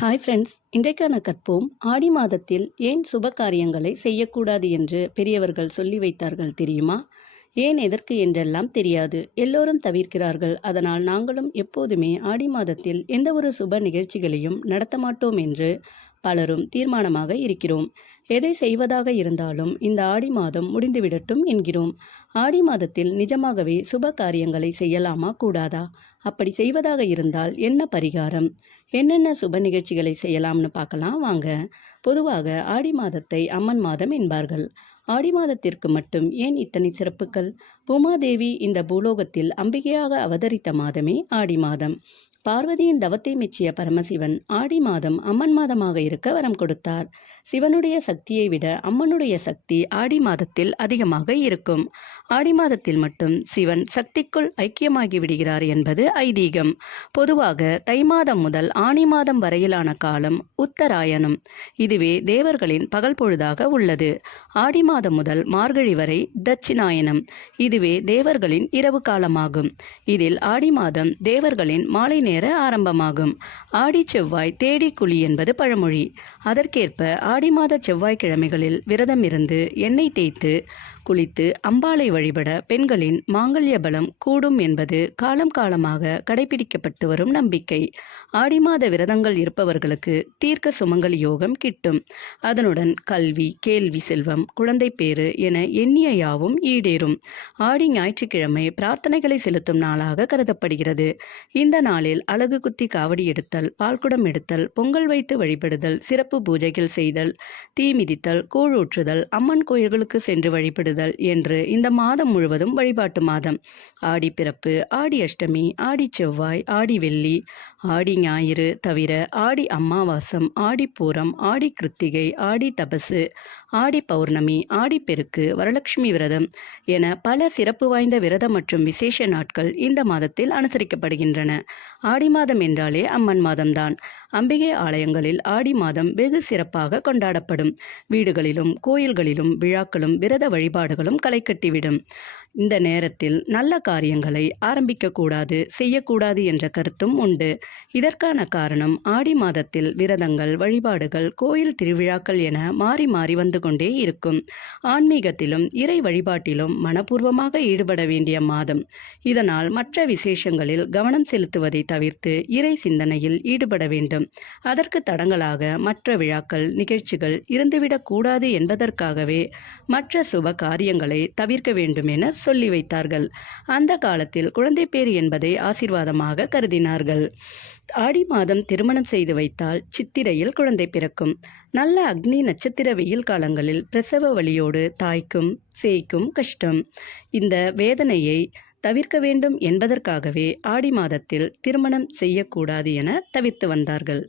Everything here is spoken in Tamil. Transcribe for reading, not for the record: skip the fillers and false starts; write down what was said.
ஹாய் ஃப்ரெண்ட்ஸ், இன்றைக்கான கற்போம். ஆடி மாதத்தில் ஏன் சுப காரியங்களை செய்யக்கூடாது என்று பெரியவர்கள் சொல்லி வைத்தார்கள் தெரியுமா? ஏன் எதற்கு என்றெல்லாம் தெரியாது, எல்லோரும் தவிர்க்கிறார்கள். அதனால் நாங்களும் எப்போதுமே ஆடி மாதத்தில் எந்த ஒரு சுப நிகழ்ச்சிகளையும் நடத்த மாட்டோம் என்று பலரும் தீர்மானமாக இருக்கிறோம். எதை செய்வதாக இருந்தாலும் இந்த ஆடி மாதம் முடிந்துவிடட்டும் என்கிறோம். ஆடி மாதத்தில் நிஜமாகவே சுப காரியங்களை செய்யலாமா கூடாதா? அப்படி செய்வதாக இருந்தால் என்ன பரிகாரம், என்னென்ன சுப நிகழ்ச்சிகளை செய்யலாம்னு பார்க்கலாம் வாங்க. பொதுவாக ஆடி மாதத்தை அம்மன் மாதம் என்பார்கள். ஆடி மாதத்திற்கு மட்டும் ஏன் இத்தனை சிறப்புகள்? பூமாதேவி இந்த பூலோகத்தில் அம்பிகையாக அவதரித்த மாதமே ஆடி மாதம். பார்வதியின் தவத்தை மெச்சிய பரமசிவன் ஆடி மாதம் அம்மன் மாதமாக இருக்க வரம் கொடுத்தார். சிவனுடைய சக்தியை விட அம்மனுடைய சக்தி ஆடி மாதத்தில் அதிகமாக இருக்கும். ஆடி மாதத்தில் மட்டும் சிவன் சக்திக்குள் ஐக்கியமாகி விடுகிறார் என்பது ஐதீகம். பொதுவாக தை மாதம் முதல் ஆனி மாதம் வரையிலான காலம் உத்தராயணம். இதுவே தேவர்களின் பகல் பொழுதாக உள்ளது. ஆடி மாதம் முதல் மார்கழி வரை தட்சிணாயனம். இதுவே தேவர்களின் இரவு காலமாகும். இதில் ஆடி மாதம் தேவர்களின் மாலை நேர ஆரம்பமாகும். ஆடி செவ்வாய் தேடி குழி என்பது பழமொழி. அதற்கேற்ப ஆடி மாத செவ்வாய்க்கிழமைகளில் விரதம் இருந்து எண்ணெய் தேய்த்து குளித்து அம்பாளை வழிபட பெண்களின் மாங்கல்ய பலம் கூடும் என்பது காலம் காலமாக கடைபிடிக்கப்பட்டு வரும் நம்பிக்கை. ஆடி மாத விரதங்கள் இருப்பவர்களுக்கு தீர்க்க சுமங்கலி யோகம் கிட்டும். அதனுடன் கல்வி, கேள்வி, செல்வம், குழந்தை பேறு என எண்ணிய யாவும் ஈடேறும். ஆடி ஞாயிற்றுக்கிழமை பிரார்த்தனைகளை செலுத்தும் நாளாக கருதப்படுகிறது. இந்த நாளில் அலகு குத்தி காவடி எடுத்தல், பால்குடம் எடுத்தல், பொங்கல் வைத்து வழிபடுதல், சிறப்பு பூஜைகள் செய்தல், தீ மிதித்தல், கூழூற்றுதல், அம்மன் கோயில்களுக்கு சென்று வழிபடுதல் என்று இந்த மாதம் முழுவதும் வழிபாட்டு மாதம். ஆடி பிறப்பு, ஆடி அஷ்டமி, ஆடி செவ்வாய், ஆடி வெள்ளி, ஆடி ஞாயிறு தவிர ஆடி அமாவாசம், ஆடி பூரம், ஆடி கிருத்திகை, ஆடி தபசு, ஆடி பௌர்ணமி, ஆடி பெருக்கு, வரலட்சுமி விரதம் என பல சிறப்பு வாய்ந்த விரதம் மற்றும் விசேஷ நாட்கள் இந்த மாதத்தில் அனுசரிக்கப்படுகின்றன. ஆடி மாதம் என்றாலே அம்மன் மாதம்தான். அம்பிகை ஆலயங்களில் ஆடி மாதம் வெகு சிறப்பாக கொண்டாடப்படும். வீடுகளிலும் கோயில்களிலும் விழாக்களும் விரத வழிபாடுகளும் களை கட்டிவிடும். இந்த நேரத்தில் நல்ல காரியங்களை ஆரம்பிக்கக்கூடாது, செய்யக்கூடாது என்ற கருத்தும் உண்டு. இதற்கான காரணம் ஆடி மாதத்தில் விரதங்கள், வழிபாடுகள், கோயில் திருவிழாக்கள் என மாறி மாறி வந்து கொண்டே இருக்கும். ஆன்மீகத்திலும் இறை வழிபாட்டிலும் மனப்பூர்வமாக ஈடுபட வேண்டிய மாதம். இதனால் மற்ற விசேஷங்களில் கவனம் செலுத்துவதை தவிர்த்து இறை சிந்தனையில் ஈடுபட வேண்டும். அதற்கு தடங்களாக மற்ற விழாக்கள், நிகழ்ச்சிகள் இருந்துவிடக்கூடாது என்பதற்காகவே மற்ற சுப காரியங்களை தவிர்க்க வேண்டும் என சொல்லி வைத்தார்கள். அந்த காலத்தில் குழந்தை பேறு என்பதை ஆசீர்வாதமாக கருதினார்கள். ஆடி மாதம் திருமணம் செய்து வைத்தால் சித்திரையில் குழந்தை பிறக்கும். நல்ல அக்னி நட்சத்திர வெயில் காலங்களில் பிரசவ வலியோடு தாய்க்கும் சேய்க்கும் கஷ்டம். இந்த வேதனையை தவிர்க்க வேண்டும் என்பதற்காகவே ஆடி மாதத்தில் திருமணம் செய்யக்கூடாது என தவிர்த்து வந்தார்கள்.